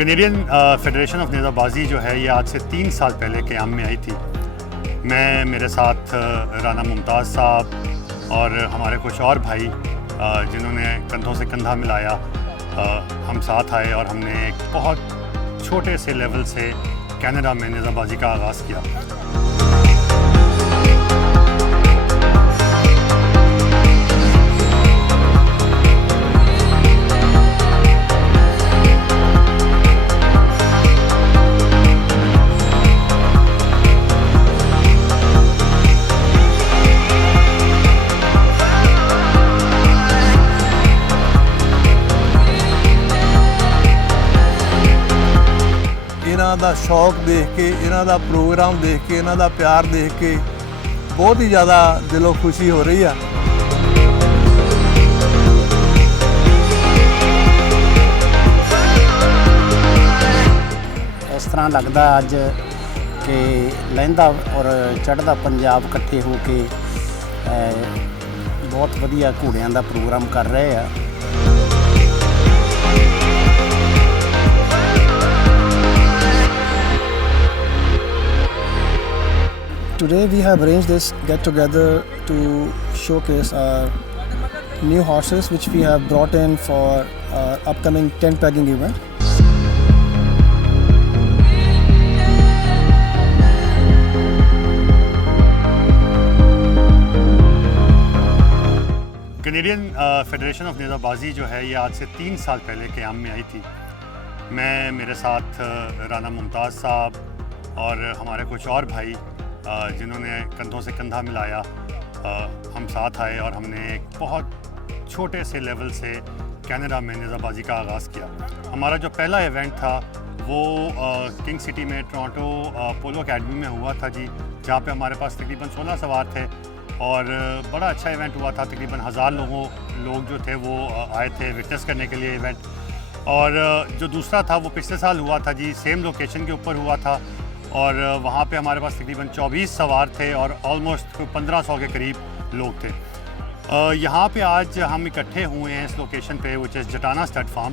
Canadian federation of नेज़ाबाजी जो है ये आज से 3 साल पहले क़याम में आई थी। मैं, मेरे साथ राना मुमताज़ साहब और हमारे कुछ और भाई जिन्होंने कंधों से कंधा मिलाया, हम साथ आए और हमने एक बहुत छोटे से लेवल से कनाडा में नेज़ाबाजी का आगाज़ किया। इन्हां दा शौक देख के, इन्हां दा प्रोग्राम देख के, इन्हां दा प्यार देख के बहुत ही ज़्यादा दिलों खुशी हो रही है। इस तरह लगता अज कि लहंदा और चढ़दा पंजाब इकट्ठे हो के बहुत वधिया घोड़ियां दा प्रोग्राम कर रहे हैं। Today we have arranged this get together to showcase our new horses which we have brought in for our upcoming tent pegging event. Canadian federation of नेज़ाबाजी जो है ये आज से 3 साल पहले क़याम में आई थी। मैं, मेरे साथ राना मुमताज़ साहब और हमारे कुछ और भाई जिन्होंने कंधों से कंधा मिलाया, हम साथ आए और हमने एक बहुत छोटे से लेवल से कनाडा में नेज़ाबाजी का आगाज़ किया। हमारा जो पहला इवेंट था वो किंग सिटी में टोरंटो पोलो अकेडमी में हुआ था जी, जहाँ पे हमारे पास तकरीबन 16 सवार थे और बड़ा अच्छा इवेंट हुआ था। तकरीबन 1000 लोग जो थे वो आए थे विटनेस करने के लिए इवेंट। और जो दूसरा था वो पिछले साल हुआ था जी, सेम लोकेशन के ऊपर हुआ था और वहाँ पे हमारे पास तकरीबन 24 सवार थे और ऑलमोस्ट 1500 के करीब लोग थे। यहाँ पे आज हम इकट्ठे हुए हैं इस लोकेशन पे which is Jatana stud farm.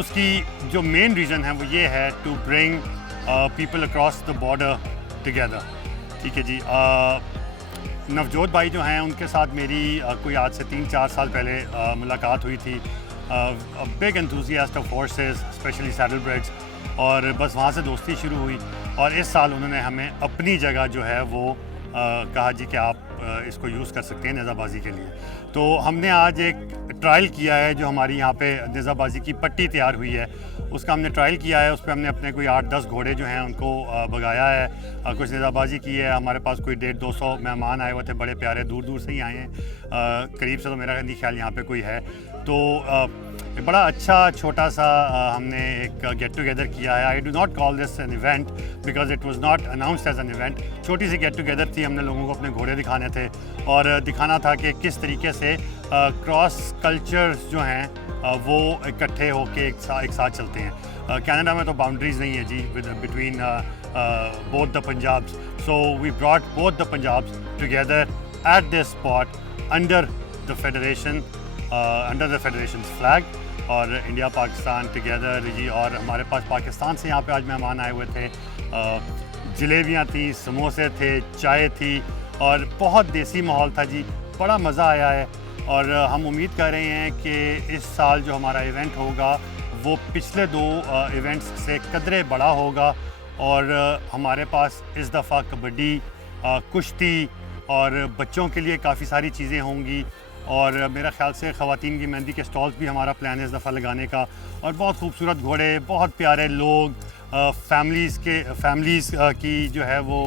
उसकी जो मेन रीज़न है वो ये है to bring people across the border together. ठीक है जी। नवजोत भाई जो हैं उनके साथ मेरी कोई आज से 3-4 साल पहले मुलाकात हुई थी। Big enthusiast of horses, specially saddle breads, और बस वहाँ से दोस्ती शुरू हुई और इस साल उन्होंने हमें अपनी जगह जो है वो कहा जी कि आप इसको यूज़ कर सकते हैं नेज़ाबाजी के लिए। तो हमने आज एक ट्रायल किया है, जो हमारी यहाँ पे नेज़ाबाजी की पट्टी तैयार हुई है उसका हमने ट्रायल किया है। उस पर हमने अपने कोई 8-10 घोड़े जो हैं उनको भगाया है, कुछ नेज़ाबाजी की है। हमारे पास कोई 150-200 मेहमान आए हुए थे, बड़े प्यारे, दूर दूर से ही आए हैं, करीब से तो मेरा नहीं ख्याल यहाँ पे कोई है। तो बड़ा अच्छा छोटा सा हमने एक गेट टुगेदर किया है। I do not call this an event because it was not announced as an event. छोटी सी गेट टुगेदर थी, हमने लोगों को अपने घोड़े दिखाने थे और दिखाना था कि किस तरीके से क्रॉस कल्चर्स जो हैं वो इकट्ठे होके एक साथ चलते हैं। कनाडा में तो बाउंड्रीज नहीं है जी between both the Punjabs, so we brought both the Punjabs together at this spot under the federation, under the federation flag, और इंडिया पाकिस्तान टुगेदर जी। और हमारे पास पाकिस्तान से यहाँ पे आज मेहमान आए हुए थे, जलेबियाँ थी, समोसे थे, चाय थी और बहुत देसी माहौल था जी। बड़ा मज़ा आया है और हम उम्मीद कर रहे हैं कि इस साल जो हमारा इवेंट होगा वो पिछले 2 इवेंट्स से कदरे बड़ा होगा और हमारे पास इस दफ़ा कबड्डी, कुश्ती और बच्चों के लिए काफ़ी सारी चीज़ें होंगी और मेरा ख्याल से ख़वातीन की मेहंदी के स्टॉल्स भी हमारा प्लान है इस दफ़ा लगाने का। और बहुत खूबसूरत घोड़े, बहुत प्यारे लोग, फैमिलीज़ की जो है वो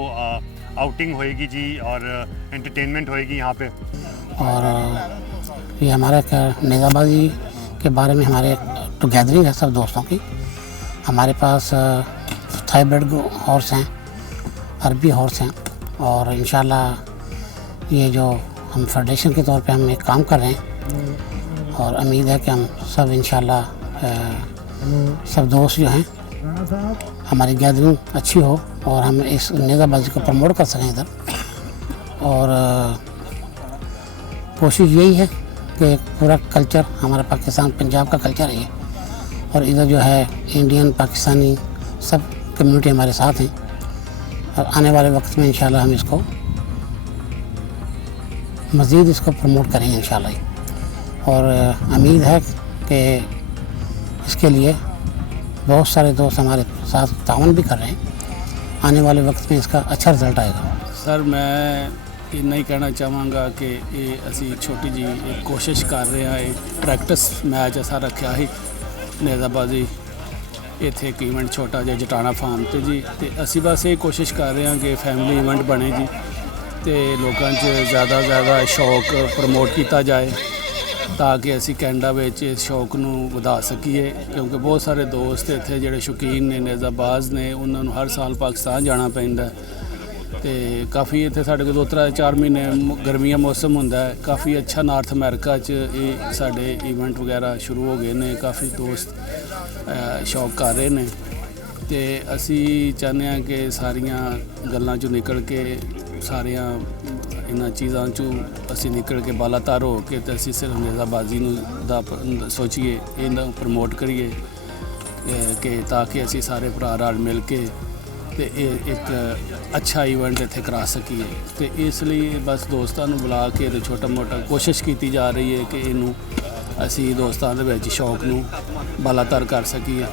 आउटिंग होएगी जी और एंटरटेनमेंट होएगी यहाँ पे। और ये हमारे नेज़ाबाजी के बारे में हमारे तो गैदरिंग है सब दोस्तों की। हमारे पास थाई ब्रेड हॉर्स हैं, अरबी हॉर्स हैं और इंशाल्लाह ये जो हम फेडरेशन के तौर पे हम एक काम कर रहे हैं और उम्मीद है कि हम सब इंशाल्लाह सब दोस्त जो हैं हमारी गैदरिंग अच्छी हो और हम इस नेज़ाबाजी को प्रमोट कर सकें इधर। और कोशिश यही है कि पूरा कल्चर हमारा पाकिस्तान पंजाब का कल्चर है और इधर जो है इंडियन पाकिस्तानी सब कम्युनिटी हमारे साथ हैं और आने वाले वक्त में इंशाल्लाह हम इसको मज़ीद इसको प्रमोट करेंगे इंशाल्लाह। और उम्मीद है कि इसके लिए बहुत सारे दोस्त हमारे साथ तावन भी कर रहे हैं, आने वाले वक्त में इसका अच्छा रिजल्ट आएगा। सर मैं ਇੰਨਾ ਹੀ ਕਹਿਣਾ ਚਾਹਾਂਗਾ ਕਿ ਇਹ ਅਸੀਂ ਛੋਟੀ ਜੀ ਇੱਕ ਕੋਸ਼ਿਸ਼ ਕਰ ਰਹੇ ਹਾਂ। ਇੱਕ ਪ੍ਰੈਕਟਿਸ ਮੈਚ ਅਸਾਂ ਰੱਖਿਆ ਸੀ ਨੇਜ਼ਾਬਾਜ਼ੀ ਇੱਥੇ ਇੱਕ ਇਵੈਂਟ ਛੋਟਾ ਜਿਹਾ ਜਟਾਣਾ ਫਾਰਮ 'ਤੇ ਜੀ, ਅਤੇ ਅਸੀਂ ਬਸ ਇਹ ਕੋਸ਼ਿਸ਼ ਕਰ ਰਹੇ ਹਾਂ ਕਿ ਫੈਮਿਲੀ ਇਵੈਂਟ ਬਣੇ ਜੀ ਅਤੇ ਲੋਕਾਂ 'ਚ ਜ਼ਿਆਦਾ ਸ਼ੌਕ ਪ੍ਰਮੋਟ ਕੀਤਾ ਜਾਏ ਤਾਂ ਕਿ ਅਸੀਂ ਕੈਨੇਡਾ ਵਿੱਚ ਇਸ ਸ਼ੌਕ ਨੂੰ ਵਧਾ ਸਕੀਏ, ਕਿਉਂਕਿ ਬਹੁਤ ਸਾਰੇ ਦੋਸਤ ਇੱਥੇ ਜਿਹੜੇ ਸ਼ੌਕੀਨ ਨੇ ਨੇਜ਼ਾਬਾਜ਼ ਨੇ ਉਹਨਾਂ ਨੂੰ ਹਰ ਸਾਲ ਪਾਕਿਸਤਾਨ ਜਾਣਾ ਪੈਂਦਾ ਅਤੇ ਕਾਫੀ ਇੱਥੇ ਸਾਡੇ ਕੋਲ 2-4 ਮਹੀਨੇ ਗਰਮੀਆਂ ਮੌਸਮ ਹੁੰਦਾ ਹੈ। ਕਾਫੀ ਅੱਛਾ ਨਾਰਥ ਅਮਰੀਕਾ 'ਚ ਇਹ ਸਾਡੇ ਇਵੈਂਟ ਵਗੈਰਾ ਸ਼ੁਰੂ ਹੋ ਗਏ ਨੇ, ਕਾਫੀ ਦੋਸਤ ਸ਼ੌਕ ਕਰ ਰਹੇ ਨੇ ਅਤੇ ਅਸੀਂ ਚਾਹੁੰਦੇ ਹਾਂ ਕਿ ਸਾਰੀਆਂ ਗੱਲਾਂ 'ਚੋਂ ਨਿਕਲ ਕੇ ਸਾਰੀਆਂ ਇਹਨਾਂ ਚੀਜ਼ਾਂ 'ਚੋਂ ਅਸੀਂ ਨਿਕਲ ਕੇ ਬਾਲਾਤਾਰ ਹੋ ਕੇ ਅਤੇ ਅਸੀਂ ਸਿਰਫ ਨੇਜ਼ਾਬਾਜ਼ੀ ਨੂੰ ਦਾ ਸੋਚੀਏ, ਇਹਨੂੰ ਪ੍ਰਮੋਟ ਕਰੀਏ ਕਿ ਤਾਂ ਕਿ ਅਸੀਂ ਸਾਰੇ ਭਰਾ ਰਲ ਮਿਲ ਕੇ ਅਤੇ ਇਹ ਇੱਕ ਅੱਛਾ ਇਵੈਂਟ ਇੱਥੇ ਕਰਾ ਸਕੀਏ। ਅਤੇ ਇਸ ਲਈ ਬਸ ਦੋਸਤਾਂ ਨੂੰ ਬੁਲਾ ਕੇ ਅਤੇ ਛੋਟਾ ਮੋਟਾ ਕੋਸ਼ਿਸ਼ ਕੀਤੀ ਜਾ ਰਹੀ ਹੈ ਕਿ ਇਹਨੂੰ ਅਸੀਂ ਦੋਸਤਾਂ ਦੇ ਵਿੱਚ ਸ਼ੌਕ ਨੂੰ ਬਾਲਾਤਰ ਕਰ ਸਕੀਏ।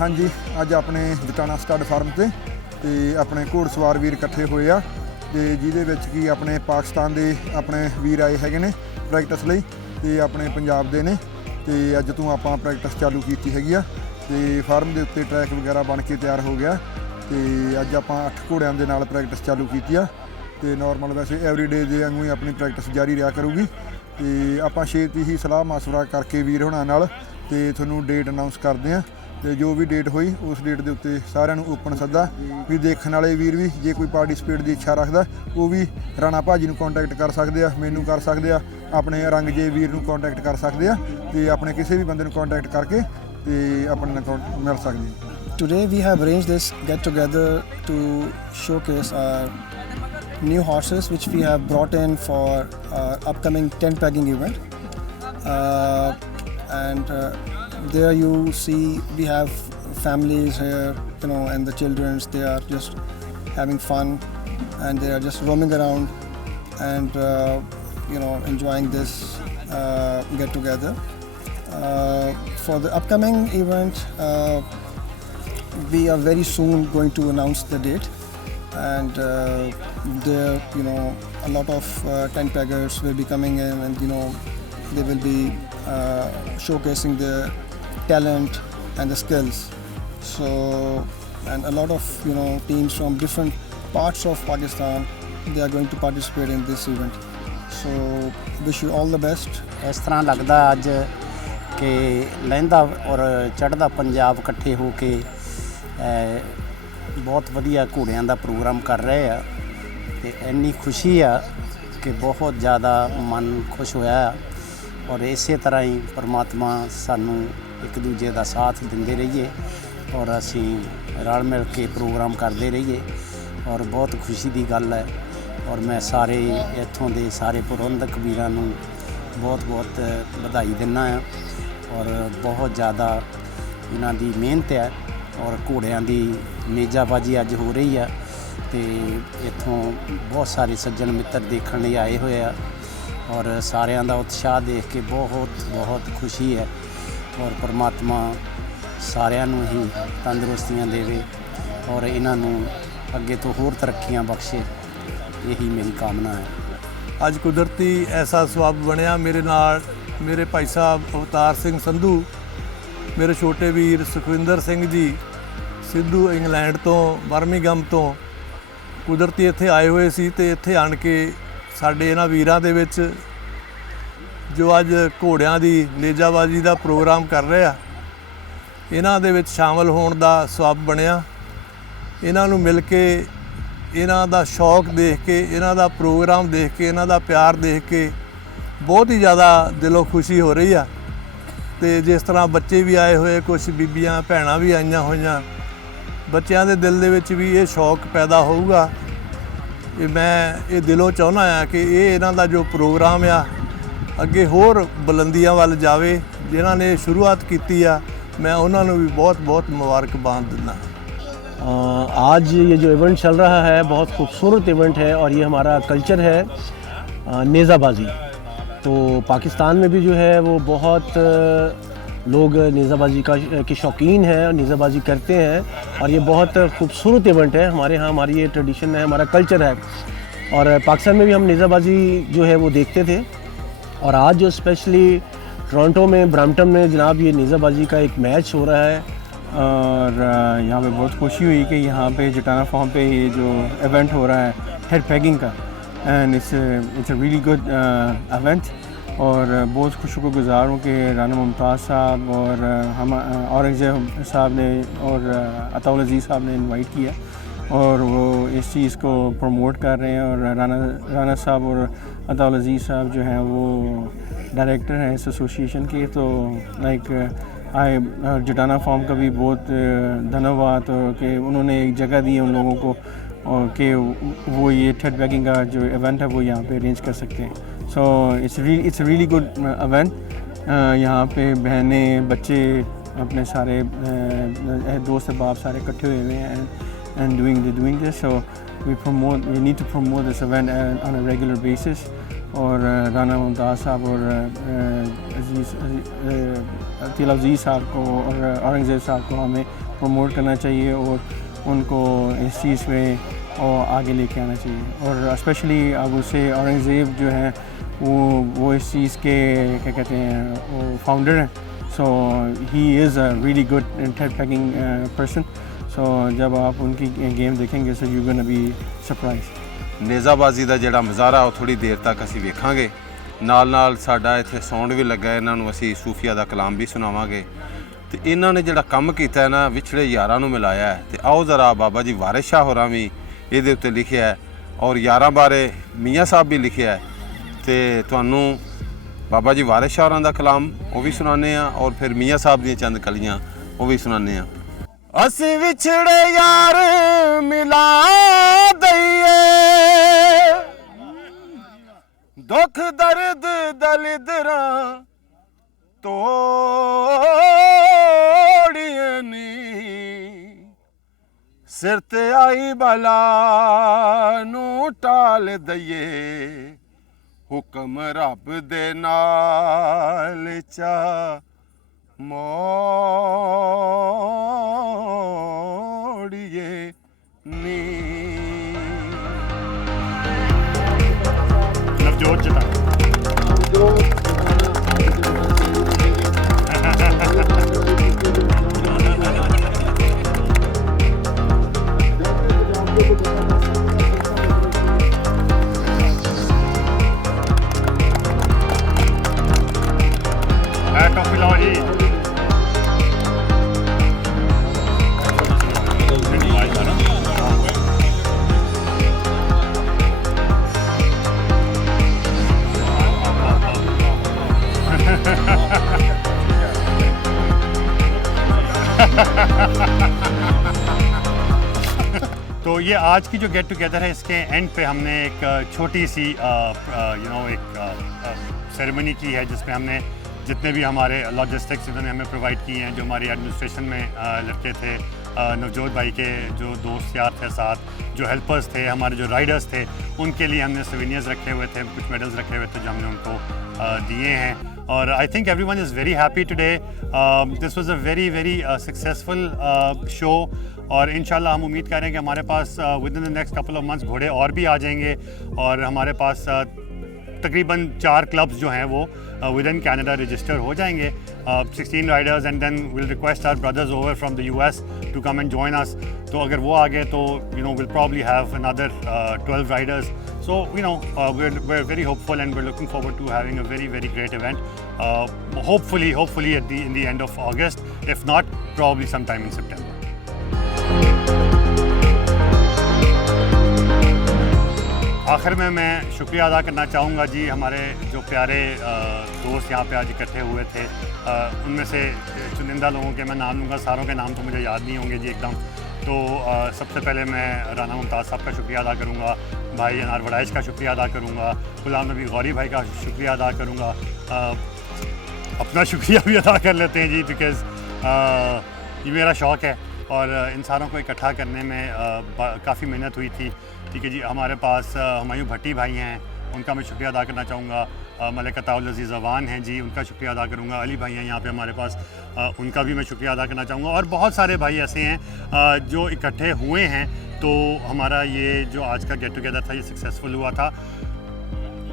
ਹਾਂਜੀ, ਅੱਜ ਆਪਣੇ ਜਟਾਣਾ ਸਟੱਡ ਫਾਰਮ 'ਤੇ ਆਪਣੇ ਘੋੜਸਵਾਰ ਵੀਰ ਇਕੱਠੇ ਹੋਏ ਆ ਅਤੇ ਜਿਹਦੇ ਵਿੱਚ ਕਿ ਆਪਣੇ ਪਾਕਿਸਤਾਨ ਦੇ ਆਪਣੇ ਵੀਰ ਆਏ ਹੈਗੇ ਨੇ ਪ੍ਰੈਕਟਿਸ ਲਈ ਅਤੇ ਆਪਣੇ ਪੰਜਾਬ ਦੇ ਨੇ ਅਤੇ ਅੱਜ ਤੋਂ ਆਪਾਂ ਪ੍ਰੈਕਟਿਸ ਚਾਲੂ ਕੀਤੀ ਹੈਗੀ ਆ ਅਤੇ ਫਾਰਮ ਦੇ ਉੱਤੇ ਟਰੈਕ ਵਗੈਰਾ ਬਣ ਕੇ ਤਿਆਰ ਹੋ ਗਿਆ ਅਤੇ ਅੱਜ ਆਪਾਂ 8 ਘੋੜਿਆਂ ਦੇ ਨਾਲ ਪ੍ਰੈਕਟਿਸ ਚਾਲੂ ਕੀਤੀ ਆ ਅਤੇ ਨੋਰਮਲ ਵੈਸੇ ਐਵਰੀਡੇ ਦੇ ਵਾਂਗੂ ਹੀ ਆਪਣੀ ਪ੍ਰੈਕਟਿਸ ਜਾਰੀ ਰਿਹਾ ਕਰੂਗੀ ਅਤੇ ਆਪਾਂ ਛੇਤੀ ਹੀ ਸਲਾਹ ਮਸ਼ਵਰਾ ਕਰਕੇ ਵੀਰ ਹੋਣਾ ਨਾਲ ਅਤੇ ਤੁਹਾਨੂੰ ਡੇਟ ਅਨਾਊਂਸ ਕਰਦੇ ਹਾਂ ਅਤੇ ਜੋ ਵੀ ਡੇਟ ਹੋਈ ਉਸ ਡੇਟ ਦੇ ਉੱਤੇ ਸਾਰਿਆਂ ਨੂੰ ਓਪਨ ਸੱਦਾ ਵੀ ਦੇਖਣ ਵਾਲੇ ਵੀਰ ਵੀ ਜੇ ਕੋਈ ਪਾਰਟੀਸਪੇਟ ਦੀ ਇੱਛਾ ਰੱਖਦਾ ਉਹ ਵੀ ਰਾਣਾ ਭਾਜੀ ਨੂੰ ਕੰਟੈਕਟ ਕਰ ਸਕਦੇ ਆ, ਮੈਨੂੰ ਕਰ ਸਕਦੇ ਆ, ਆਪਣੇ ਰੰਗਜੇ ਵੀਰ ਨੂੰ ਕੰਟੈਕਟ ਕਰ ਸਕਦੇ ਆ ਅਤੇ ਆਪਣੇ ਕਿਸੇ ਵੀ ਬੰਦੇ ਨੂੰ ਕੰਟੈਕਟ ਕਰਕੇ ਅਤੇ ਆਪਣੇ ਨਾਲ ਮਿਲ ਸਕਦੇ ਆ। Today we have arranged this get together to showcase our new horses which we have brought in for our upcoming tent pegging event. There you see we have families here, you know, and the childrens, they are just having fun and they are just roaming around and enjoying this get together. For the upcoming event, we are very soon going to announce the date and there a lot of tent peggers will be coming in and they will be showcasing their talent and the skills. So and a lot of teams from different parts of Pakistan, they are going to participate in this event. So wish you all the best. ਇਸ ਤਰ੍ਹਾਂ ਲੱਗਦਾ ਅੱਜ ਕਿ ਲਹਿੰਦਾ ਔਰ ਚੜ੍ਹਦਾ ਪੰਜਾਬ ਇਕੱਠੇ ਹੋ ਕੇ ਬਹੁਤ ਵਧੀਆ ਘੋੜਿਆਂ ਦਾ ਪ੍ਰੋਗਰਾਮ ਕਰ ਰਹੇ ਆ ਅਤੇ ਇੰਨੀ ਖੁਸ਼ੀ ਆ ਕਿ ਬਹੁਤ ਜ਼ਿਆਦਾ ਮਨ ਖੁਸ਼ ਹੋਇਆ ਆ ਔਰ ਇਸੇ ਤਰ੍ਹਾਂ ਹੀ ਪਰਮਾਤਮਾ ਸਾਨੂੰ ਇੱਕ ਦੂਜੇ ਦਾ ਸਾਥ ਦਿੰਦੇ ਰਹੀਏ ਔਰ ਅਸੀਂ ਰਲ ਮਿਲ ਕੇ ਪ੍ਰੋਗਰਾਮ ਕਰਦੇ ਰਹੀਏ ਔਰ ਬਹੁਤ ਖੁਸ਼ੀ ਦੀ ਗੱਲ ਹੈ। ਔਰ ਮੈਂ ਸਾਰੇ ਇੱਥੋਂ ਦੇ ਸਾਰੇ ਪ੍ਰਬੰਧਕ ਵੀਰਾਂ ਨੂੰ ਬਹੁਤ ਵਧਾਈ ਦਿੰਦਾ ਹਾਂ ਔਰ ਬਹੁਤ ਜ਼ਿਆਦਾ ਇਹਨਾਂ ਦੀ ਮਿਹਨਤ ਹੈ ਔਰ ਘੋੜਿਆਂ ਦੀ ਨੇਜਾਬਾਜੀ ਅੱਜ ਹੋ ਰਹੀ ਆ ਅਤੇ ਇੱਥੋਂ ਬਹੁਤ ਸਾਰੇ ਸੱਜਣ ਮਿੱਤਰ ਦੇਖਣ ਲਈ ਆਏ ਹੋਏ ਆ ਔਰ ਸਾਰਿਆਂ ਦਾ ਉਤਸ਼ਾਹ ਦੇਖ ਕੇ ਬਹੁਤ ਖੁਸ਼ੀ ਹੈ ਔਰ ਪਰਮਾਤਮਾ ਸਾਰਿਆਂ ਨੂੰ ਹੀ ਤੰਦਰੁਸਤੀਆਂ ਦੇਵੇ ਔਰ ਇਹਨਾਂ ਨੂੰ ਅੱਗੇ ਤੋਂ ਹੋਰ ਤਰੱਕੀਆਂ ਬਖਸ਼ੇ, ਇਹੀ ਮੇਰੀ ਕਾਮਨਾ ਹੈ। ਅੱਜ ਕੁਦਰਤੀ ਐਸਾ ਸਬੱਬ ਬਣਿਆ ਮੇਰੇ ਨਾਲ ਮੇਰੇ ਭਾਈ ਸਾਹਿਬ ਅਵਤਾਰ ਸਿੰਘ ਸੰਧੂ, ਮੇਰੇ ਛੋਟੇ ਵੀਰ ਸੁਖਵਿੰਦਰ ਸਿੰਘ ਜੀ ਸਿੱਧੂ ਇੰਗਲੈਂਡ ਤੋਂ ਬਰਮਿੰਘਮ ਤੋਂ ਕੁਦਰਤੀ ਇੱਥੇ ਆਏ ਹੋਏ ਸੀ ਅਤੇ ਇੱਥੇ ਆਣ ਕੇ ਸਾਡੇ ਇਹਨਾਂ ਵੀਰਾਂ ਦੇ ਵਿੱਚ ਜੋ ਅੱਜ ਘੋੜਿਆਂ ਦੀ ਨੇਜਾਬਾਜ਼ੀ ਦਾ ਪ੍ਰੋਗਰਾਮ ਕਰ ਰਹੇ ਆ, ਇਹਨਾਂ ਦੇ ਵਿੱਚ ਸ਼ਾਮਲ ਹੋਣ ਦਾ ਸਬੱਬ ਬਣਿਆ। ਇਹਨਾਂ ਨੂੰ ਮਿਲ ਕੇ, ਇਹਨਾਂ ਦਾ ਸ਼ੌਕ ਦੇਖ ਕੇ, ਇਹਨਾਂ ਦਾ ਪ੍ਰੋਗਰਾਮ ਦੇਖ ਕੇ, ਇਹਨਾਂ ਦਾ ਪਿਆਰ ਦੇਖ ਕੇ ਬਹੁਤ ਹੀ ਜ਼ਿਆਦਾ ਦਿਲੋਂ ਖੁਸ਼ੀ ਹੋ ਰਹੀ ਆ। ਅਤੇ ਜਿਸ ਤਰ੍ਹਾਂ ਬੱਚੇ ਵੀ ਆਏ ਹੋਏ, ਕੁਛ ਬੀਬੀਆਂ ਭੈਣਾਂ ਵੀ ਆਈਆਂ ਹੋਈਆਂ, ਬੱਚਿਆਂ ਦੇ ਦਿਲ ਦੇ ਵਿੱਚ ਵੀ ਇਹ ਸ਼ੌਕ ਪੈਦਾ ਹੋਊਗਾ। ਇਹ ਮੈਂ ਇਹ ਦਿਲੋਂ ਚਾਹੁੰਦਾ ਆ ਕਿ ਇਹ ਇਹਨਾਂ ਦਾ ਜੋ ਪ੍ਰੋਗਰਾਮ ਆ ਅੱਗੇ ਹੋਰ ਬੁਲੰਦੀਆਂ ਵੱਲ ਜਾਵੇ। ਜਿਨ੍ਹਾਂ ਨੇ ਸ਼ੁਰੂਆਤ ਕੀਤੀ ਆ मैं उन्होंने भी बहुत बहुत मुबारकबाद दिना। आज ये जो इवेंट चल रहा है बहुत खूबसूरत इवेंट है और ये हमारा कल्चर है नेज़ाबाजी। तो पाकिस्तान में भी जो है वो बहुत लोग नेज़ाबाजी के शौकीन हैं और नेज़ाबाजी करते हैं और ये बहुत खूबसूरत इवेंट है। हमारे यहाँ हमारी ये ट्रेडिशन है, हमारा कल्चर है और पाकिस्तान में भी हम नेज़ाबाजी जो है वो देखते थे। और आज जो स्पेशली टोरंटो में ब्रैम्पटन में जनाब ये नेज़ाबाजी का एक मैच हो रहा है और यहाँ पे बहुत खुशी हुई कि यहाँ पे जटाना फार्म पे ये जो इवेंट हो रहा है हेड पैगिंग का, and it's a really good event. और बहुत खुशगुजार हूँ कि राना मुमताज़ साहब और हम औरंगज़ेब साहब ने और अताउल अज़ीज़ साहब ने इनवाइट किया और वो इस चीज़ को प्रमोट कर रहे हैं। और राना साहब और अताउल अज़ीज़ साहब जो हैं वो डायरेक्टर हैं इस एसोसिएशन के। तो लाइक जटाना फार्म का भी बहुत धन्यवाद कि उन्होंने एक जगह दी है उन लोगों को और कि वो ये थ्रेड बैगिंग का जो इवेंट है वो यहाँ पे अरेंज कर सकते हैं। So it's really good event. यहाँ पे बहनें बच्चे अपने सारे दोस्त अहबाब सारे इकट्ठे हुए हुए हैं and doing this. So we need to promote this event on a regular basis. और राना मुमताज़ साहब और अताउल अज़ीज़ साहब को और औरंगज़ेब साहब को हमें प्रमोट करना चाहिए और उनको इस चीज़ में और आगे लेके आना चाहिए। और स्पेशली अब उसे औरंगज़ेब जो है वो इस चीज़ के क्या कहते हैं वो फाउंडर हैं। So he is a really good thread pegging person. सो जब आप उनकी गेम देखेंगे so you gonna be surprise. नेज़ाबाजी ਦਾ ਜਿਹੜਾ ਮਜ਼ਾਰਾ ਉਹ ਥੋੜੀ ਦੇਰ ਤੱਕ ਅਸੀਂ ਵੇਖਾਂਗੇ। ਨਾਲ ਸਾਡਾ ਇੱਥੇ ਸਾਊਂਡ ਵੀ ਲੱਗਾ, ਇਹਨਾਂ ਨੂੰ ਅਸੀਂ ਸੂਫੀਆ ਦਾ ਕਲਾਮ ਵੀ ਸੁਣਾਵਾਂਗੇ। ਤੇ ਇਹਨਾਂ ਨੇ ਜਿਹੜਾ ਕੰਮ ਕੀਤਾ ਹੈ ਨਾ ਵਿਛੜੇ ਯਾਰਾਂ ਨੂੰ ਮਿਲਾਇਆ ਹੈ। ਤੇ ਆਓ ਜ਼ਰਾ ਬਾਬਾ ਜੀ ਵਾਰਿਸ ਸ਼ਾਹ ਹੋਰਾਂ ਵੀ ਇਹਦੇ ਉੱਤੇ ਲਿਖਿਆ ਹੈ ਔਰ ਯਾਰਾਂ ਬਾਰੇ ਮੀਆਂ ਸਾਹਿਬ ਵੀ ਲਿਖਿਆ ਹੈ। ਤੇ ਤੁਹਾਨੂੰ ਬਾਬਾ ਜੀ ਵਾਰਿਸ ਸ਼ਾਹ ਹੋਰਾਂ ਦਾ ਕਲਾਮ ਉਹ ਵੀ ਸੁਣਾਉਂਦੇ ਆ ਔਰ ਫਿਰ ਮੀਆਂ ਸਾਹਿਬ ਦੀਆਂ ਚੰਦ ਕਲੀਆਂ ਉਹ ਵੀ ਸੁਣਾਉਂਦੇ ਆ। ਅਸੀਂ ਵਿਛੜੇ ਯਾਰ ਮਿਲਾ ਦਈਏ, ਦੁੱਖ ਦਰਦ ਦਲਿਦਰਾਂ ਤੋੜੀਏ ਨੀ, ਸਿਰ ਤੇ ਆਈ ਬਲਾ ਨੂੰ ਟਾਲ ਦਈਏ, ਹੁਕਮ ਰੱਬ ਦੇ ਨਾਲ ਚਾ मोड़िए नी। नवजोत जटाना टॉफी लाओ जी। तो ये आज की जो गेट टुगेदर है इसके एंड पे हमने एक छोटी सी एक सेरेमनी की है जिसमें हमने जितने भी हमारे लॉजिस्टिक्स इन्होंने हमें प्रोवाइड किए हैं, जो हमारी एडमिनिस्ट्रेशन में लड़के थे, नवजोत भाई के जो दोस्त यार थे साथ, जो हेल्पर्स थे, हमारे जो राइडर्स थे, उनके लिए हमने सोवेनियर्स रखे हुए थे, कुछ मेडल्स रखे हुए थे जो हमने उनको दिए हैं। और I think everyone is very happy today. This was a very very successful show और इंशाल्लाह हम उम्मीद कर रहे हैं कि हमारे पास within the next couple of months घोड़े और भी आ जाएंगे और हमारे पास तकरीबन 4 क्लब्स जो हैं वो विद इन कैनेडा रजिस्टर हो जाएंगे, 16 riders, and then will request our brothers over from the US to come and join us. तो अगर वो आ गए तो will probably have another 12 riders. So we're very hopeful and we're looking forward to having a very very great event. Hopefully in the end of August, if not probably sometime in September. आखिर में मैं शुक्रिया अदा करना चाहूँगा जी हमारे जो प्यारे दोस्त यहाँ पे आज इकट्ठे हुए थे। उनमें से चुनिंदा लोगों के मैं नाम लूँगा, सारों के नाम तो मुझे याद नहीं होंगे जी एकदम। तो सबसे पहले मैं राना मुमताज़ साहब का शुक्रिया अदा करूँगा, भाई अनार वड़ाइश का शुक्रिया अदा करूँगा, गुलाम नबी गौरी भाई का शुक्रिया अदा करूँगा। अपना शुक्रिया भी अदा कर लेते हैं जी, बिकॉज़ ये मेरा शौक़ है और इन सारों को इकट्ठा करने में काफ़ी मेहनत हुई थी। ठीक है जी, हमारे पास हुमायूं भट्टी भाई हैं, उनका मैं शुक्रिया अदा करना चाहूँगा। मलिक अताउल अज़ीज़ अवान हैं जी, उनका शुक्रिया अदा करूँगा। अली भाई हैं यहाँ पे हमारे पास, उनका भी मैं शुक्रिया अदा करना चाहूँगा। और बहुत सारे भाई ऐसे हैं जो इकट्ठे हुए हैं, तो हमारा ये जो आज का गेट टुगेदर था ये सक्सेसफुल हुआ था।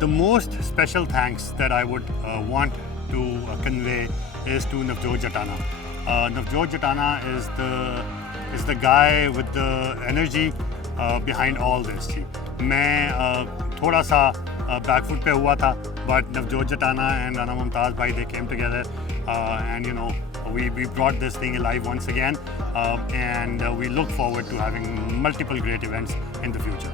The most special thanks that I would want to convey is to Navjot Jatana. Navjot Jatana is the guy with the energy behind all this. मैं थोड़ा सा बैकफुट पे हुआ था, but Navjot Jatana and Rana Mumtaz bhai, they came together and you know we brought this thing alive once again, and we look forward to having multiple great events in the future.